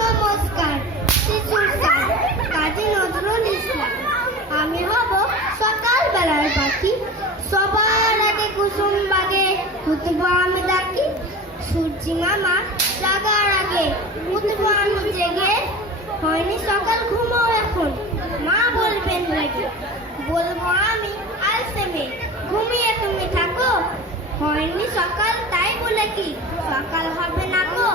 নমস্কার, শিশুর স্যার কাজী নজরুল ইসলাম। আমি হব সকালবেলার পাখি, সবার আগে কুসুম বাগে উঠব আমি ডাকি। সূর্যি মামা জাগার আগে উঠব আমি জেগে। হয়নি সকাল, ঘুমাও এখন, মা বলবেন রেগে। বলবো আমি আলসে মেয়ে, ঘুমিয়ে তুমি থাকো। হয়নি সকাল তাই বলে কি সকাল হবে না গো।